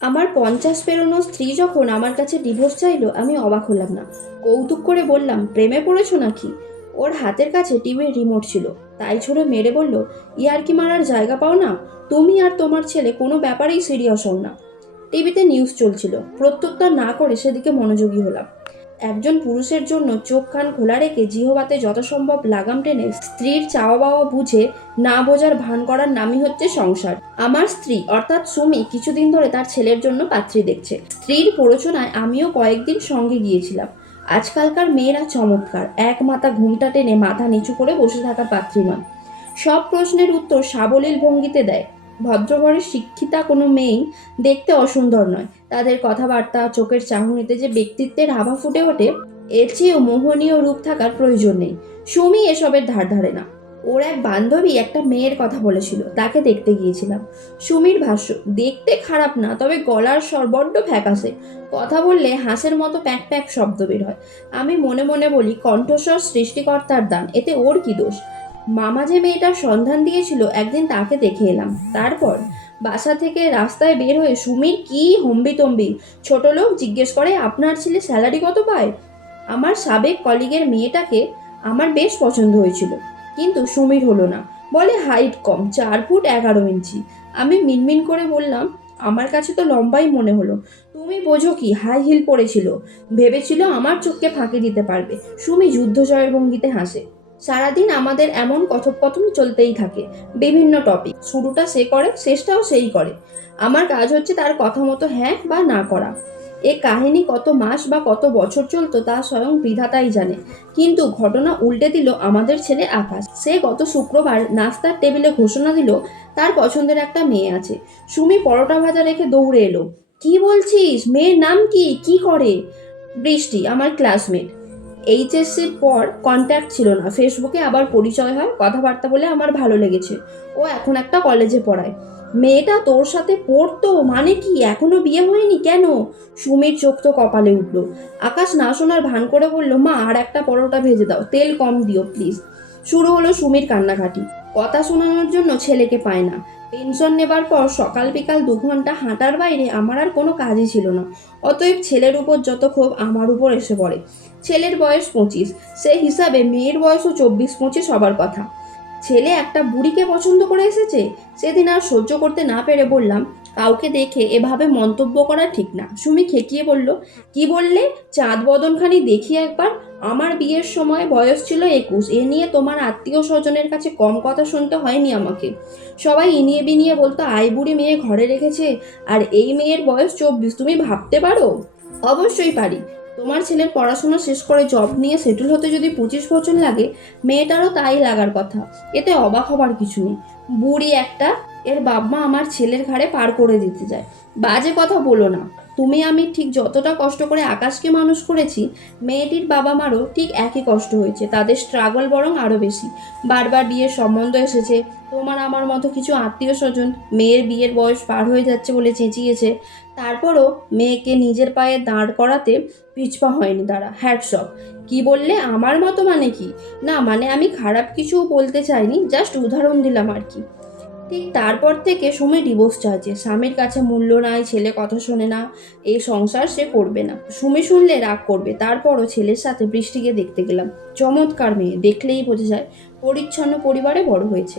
আমার 50 পেরোনো স্ত্রী যখন আমার কাছে ডিভোর্স চাইলো, আমি অবাক হলাম না। কৌতুক করে বললাম, প্রেমে পড়েছো নাকি? ওর হাতের কাছে টিভির রিমোট ছিল, তাই ছুঁড়ে মেরে বলল, ইয়ার্কি মারার জায়গা পাও না? তুমি আর তোমার ছেলে কোনো ব্যাপারেই সিরিয়াস হও না। টিভিতে নিউজ চলছিল, প্রত্যুত্তর না করে সেদিকে মনোযোগী হলাম। একজন পুরুষের জন্য চোখ কান খোলা রেখে জিহবাতে যত সম্ভব লাগাম টেনে স্ত্রীর চাওয়া পাওয়া বুঝে না বোঝার ভান করার নামই হচ্ছে সংসার। আমার স্ত্রী অর্থাৎ সুমি কিছুদিন ধরে তার ছেলের জন্য পাত্রী দেখছে। স্ত্রীর প্ররোচনায় আমিও কয়েকদিন সঙ্গে গিয়েছিলাম। আজকালকার মেয়েরা চমৎকার, এক মাথা ঘুমটা টেনে মাথা নিচু করে বসে থাকা পাত্রী নয়, সব প্রশ্নের উত্তর সাবলীল ভঙ্গিতে দেয়। ভদ্রঘরের শিক্ষিতা কোনো মেয়েই দেখতে অসুন্দর নয়, তাদের কথাবার্তা, চোখের চাহনিতে যে ব্যক্তিত্বের আভা ফুটে ওঠে, এর চেয়েও মোহনীয় রূপ থাকার প্রয়োজন নেই। সুমি এসবের ধার ধারে না। ওর এক বান্ধবী একটা মেয়ের কথা বলেছিল, তাকে দেখতে গিয়েছিলাম। সুমির ভাষ্য, দেখতে খারাপ না, তবে গলার স্বর বড্ড ফ্যাকাসে, কথা বললে হাঁসের মতো প্যাক প্যাক শব্দ বের হয়। আমি মনে মনে বলি, কণ্ঠস্বর সৃষ্টিকর্তার দান, এতে ওর কি দোষ? মামা যে মেয়েটার সন্ধান দিয়েছিল, একদিন তাকে দেখে এলাম। তারপর বাসা থেকে রাস্তায় বের হয়ে সুমির কি হম্বিতম্বি। ছোট লোক জিজ্ঞেস করে, আপনার ছেলে স্যালারি কত পায়? আমার সাবেক কলিগের মেয়েটাকে আমার বেশ পছন্দ হয়েছিল, কিন্তু সুমির হলো না। বলে হাইট কম, 4 ফুট 11 ইঞ্চি। আমি মিনমিন করে বললাম, আমার কাছে তো লম্বাই মনে হলো। তুমি বোঝো কি, হাই হিল পরেছিল, ভেবেছিল আমার চোখকে ফাঁকি দিতে পারবে। সুমি যুদ্ধ জয়ের ভঙ্গিতে হাসে। সারাদিন আমাদের এমন কথোপকথন চলতেই থাকে, বিভিন্ন টপিক। শুরুটা সে করে, শেষটাও সেই করে। আমার কাজ হচ্ছে তার কথা মতো হ্যাঁ বা না করা। এ কাহিনী কত মাস বা কত বছর চলতো তা স্বয়ং বিধাতাই জানে। কিন্তু ঘটনা উল্টে দিল আমাদের ছেলে আকাশ। সে গত শুক্রবার নাস্তার টেবিলে ঘোষণা দিল তার পছন্দের একটা মেয়ে আছে। সুমি পরোটা ভাজা রেখে দৌড়ে এলো। কি বলছিস? মেয়ের নাম কি? কি করে? বৃষ্টি, আমার ক্লাসমেট। এইচএসসির পর কন্ট্যাক্ট ছিল না, ফেসবুকে আবার পরিচয় হয়, কথাবার্তা বলে আমার ভালো লেগেছে। ও এখন একটা কলেজে পড়ায়। মেয়েটা তোর সাথে পড়তো মানে কি? এখনো বিয়ে হয়নি কেন? সুমির চোখ তো কপালে উঠল। আকাশ না শোনার ভান করে বলল, মা আর একটা পরোটা ভেজে দাও, তেল কম দিও প্লিজ। শুরু হলো সুমির কান্নাকাটি। কথা শোনানোর জন্য ছেলেকে পায় না। পেনশন নেবার পর সকাল বিকাল 2 ঘন্টা হাঁটার বাইরে আমার আর কোনো কাজই ছিল না। অতএব ছেলের উপর যত ক্ষোভ আমার উপর এসে পড়ে। ছেলের বয়স 25, সে হিসাবে মেয়ের বয়সও 24-25 হবার কথা। ছেলে একটা বুড়িকে পছন্দ করে এসেছে। সেদিন আর সহ্য করতে না পেরে বললাম, কাউকে দেখে এভাবে মন্তব্য করা ঠিক না। সুমি খেকিয়ে বলল, কি বললে? চাঁদ বদনখানি দেখি একবার। আমার বিয়ের সময় বয়স ছিল 21। এ নিয়ে তোমার আত্মীয় স্বজনের কাছে কম কথা শুনতে হয়নি আমাকে। সবাই ইনিয়ে বিনিয়ে বলতো, আই বুড়ি মেয়ে ঘরে রেখেছে, আর এই মেয়ের বয়স 24। তুমি ভাবতে পারো? অবশ্যই পারি। তোমার ছেলের পড়াশোনা শেষ করে জব নিয়ে সেটেল হতে যদি 25 বছর লাগে, মেয়েটারও তাই লাগার কথা। এতে অবাক হবার কিছু নেই। বুড়ি একটা, এর বাবা আমার ছেলের ঘাড়ে পার করে দিতে যায়। বাজে কথা বলো না। তুমি আমি ঠিক যতটা কষ্ট করে আকাশকে মানুষ করেছি, মেয়েটির বাবা মারও ঠিক একই কষ্ট হয়েছে। তাদের স্ট্রাগল বরং আরও বেশি। বারবার বিয়ের সম্বন্ধ এসেছে। তোমার আমার মতো কিছু আত্মীয় স্বজন মেয়ের বিয়ের বয়স পার হয়ে যাচ্ছে বলে চেঁচিয়েছে। তারপরও মেয়েকে নিজের পায়ে দাঁড় করাতে পিছপা হয়নি তারা। Hats off. কি বললে? আমার মতো মানে কি? না মানে আমি খারাপ কিছু বলতে চাইনি, জাস্ট উদাহরণ দিলাম আর কি। ঠিক তারপর থেকে সুমি ডিভোর্স চাইছে। স্বামীর কাছে মূল্য নাই, ছেলে কথা শোনে না, এই সংসার সে করবে না। সুমি শুনলে রাগ করবে। তারপরও ছেলের সাথে বৃষ্টিকে দেখতে গেলাম। চমৎকার মেয়ে, দেখলেই বোঝা যায় পরিচ্ছন্ন পরিবারে বড় হয়েছে।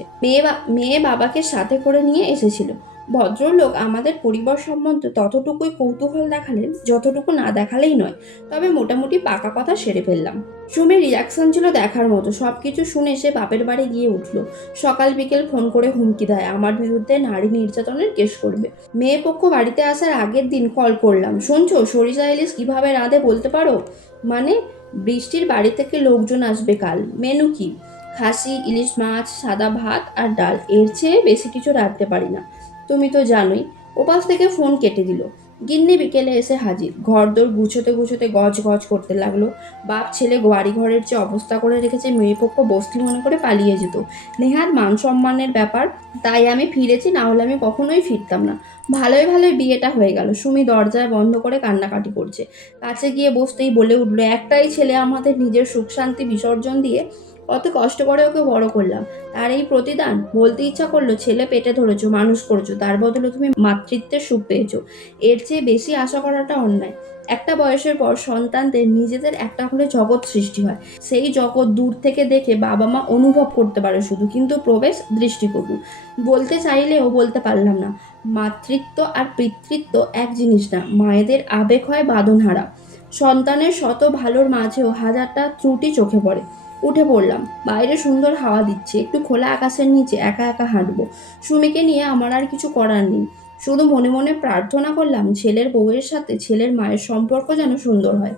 মেয়ে বাবাকে সাথে করে নিয়ে এসেছিল। ভদ্রলোক আমাদের পরিবার সম্বন্ধে ততটুকুই কৌতূহল দেখালেন যতটুকু না দেখালেই নয়। তবে মোটামুটি পাকা কথা সেরে ফেললাম। সুমির রিয়াকশন ছিল দেখার মতো। সবকিছু শুনে সে বাপের বাড়ি গিয়ে উঠল। সকাল বিকেল ফোন করে হুমকি দেয় আমার বিরুদ্ধে নারী নির্যাতনের কেস করবে। মেয়ে পক্ষ বাড়িতে আসার আগের দিন কল করলাম, শুনছো সরিষা ইলিশ কিভাবে রাঁধে বলতে পারো? মানে, বৃষ্টির বাড়ি থেকে লোকজন আসবে কাল। মেনু কি? খাসি, ইলিশ মাছ, সাদা ভাত আর ডাল, এর চেয়ে বেশি কিছু রাঁধতে পারি না। তুমি তো জানোই। ওপাশ থেকে ফোন কেটে দিল। গিন্নি বিকেলে এসে হাজির। ঘরদোর গুছোতে গুছোতে গজ গজ করতে লাগলো। বাপ ছেলে বাড়ি ঘরের যে অবস্থা করে রেখেছে, মেয়েপক্ষ বস্তি মনে করে পালিয়ে যেত। নেহাত মান সম্মানের ব্যাপার, তাই আমি ফিরেছি, না হলে আমি কখনোই ফিরতাম না। ভালোই ভালোই বিয়েটা হয়ে গেল। সুমি দরজায় বন্ধ করে কান্নাকাটি করছে। কাছে গিয়ে বসতেই বলে উঠলো, একটাই ছেলে, আমাদের নিজের সুখ শান্তি বিসর্জন দিয়ে কত কষ্ট করে ওকে বড় করলাম, তার এই প্রতিদান? বলতে ইচ্ছা করলো, ছেলে পেটে ধরেছো, মানুষ করেছো, তার বদলে তুমি মাতৃত্বের সুখ পেয়েছো। এর চেয়ে বেশি আশা করাটা অন্যায়। একটা বয়সের পর সন্তানদের নিজেদের একটা করে জগৎ সৃষ্টি হয়। সেই জগৎ দূর থেকে দেখে বাবা মা অনুভব করতে পারে শুধু, কিন্তু প্রবেশ দৃষ্টিকটু। বলতে চাইলেও বলতে পারলাম না। মাতৃত্ব আর পিতৃত্ব এক জিনিস না। মায়েদের আবেগ হয় বাঁধনহারা। সন্তানের শত ভালোর মাঝেও হাজারটা ত্রুটি চোখে পড়ে। উঠে পড়লাম, বাইরে সুন্দর হাওয়া দিচ্ছে, একটু খোলা আকাশের নিচে একা একা হাঁটবো। সুমিকে নিয়ে আমার আর কিছু করার নেই। শুধু মনে মনে প্রার্থনা করলাম, ছেলের বউয়ের সাথে ছেলের মায়ের সম্পর্ক যেন সুন্দর হয়।